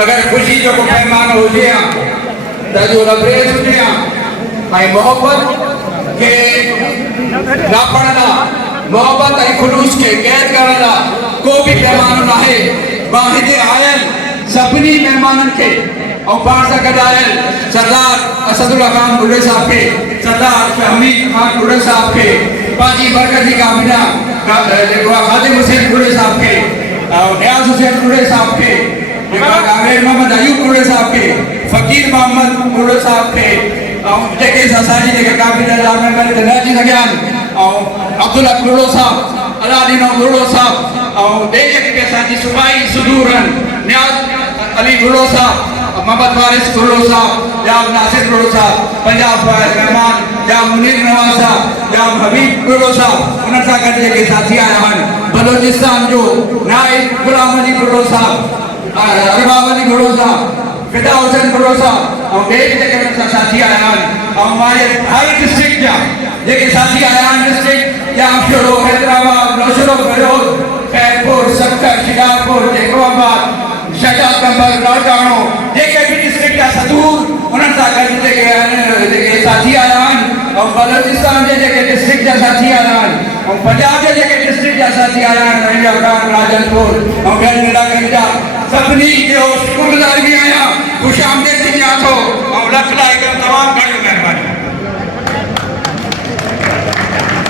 अगर खुशी जो को पैमान हो जिया तजो लबरेज हो जिया आई मोहब्बत के ना पढ़ना मोहब्बत आई खुलूस के कैद करना को भी पैमान ना है बाहिदे आयल सपनी मेहमान के और पांच सा कदायल सरदार असदुल्ला खान बुढ़े साहब के सरदार हमीद खान बुढ़े साहब के पाजी बरकती का बिना खादिम हुसैन बुढ़े साहब के और न्याज हुसैन बुढ़े साहब के कामिल मोहम्मद अयूब बुढ़े साहब के फकीर मोहम्मद बुढ़े साहब के और जेके ससाजी जेके काबिल लामे मलिक नजी सगियान और अब्दुल्ला बुढ़ो साहब अलादीन बुढ़ो साहब और देश के साथी सुबाई सुदूरन न्याज अली बुढ़ो साहब मोहम्मद वारिस बुढ़ो साहब या नासिर बुढ़ो साहब पंजाब रहमान या मुनीर नवाज साहब या हबीब बुढ़ो साहब उन सां गॾु जेके साथी आया आहिनि बलोचिस्तान जो नाइब गुलाम अली बुढ़ो साहब अरबाब अली बुढ़ो साहब फिदा हुसैन बुढ़ो साहब और ॿिए बि जेके साथी आया आहिनि ऐं मां हर डिस्ट्रिक्ट जा जेके साथी आया आहिनि डिस्ट्रिक्ट या अमशोरो हैदराबाद नौशरो बलोच खैरपुर सक्कर शिकारपुर जैकोबाद शहजाद कंबर नौटाणो जेके भी डिस्ट्रिक्ट जा सदूर उन्हनि सां गॾु जेके साथी आया आहिनि और बलोचिस्तान जे जेके डिस्ट्रिक्ट जा साथी आया आहिनि और पंजाब जे जेके डिस्ट्रिक्ट जा साथी आया आहिनि रंजन राजनपुर और ॿियनि इलाइक़नि जा सभिनी जो शुक्रगुज़ार भी आहियां ख़ुशि आमदेद थी कयां थो और लख लाइ तमामु घणियूं महिरबानी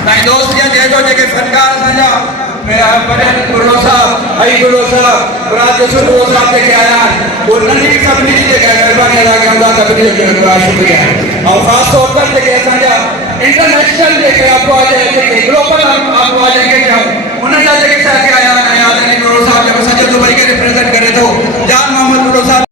ताईं दोस्त जा जेको जेके फनकार असांजा पटेल बुढ़ो साहब आई बुढ़ो साहब राज बुढ़ो साहब जेके आया आहिनि उन्हनि सभिनी जी जेके महिरबानी अदा कयूं था सभिनी जो शुक्रिया और ख़ासि तौर पर जेके असांजा इंटरनेशनल जेके अफ़वाह जेके ग्लोबल अफ़वाह जेके चऊं उन्हनि जा जेके साथी आया आहिनि आदरणीय बुढ़ो साहब जेको सॼो दुबई खे रिप्रेज़ेंट करे थो जान मोहम्मद बुढ़ो साहब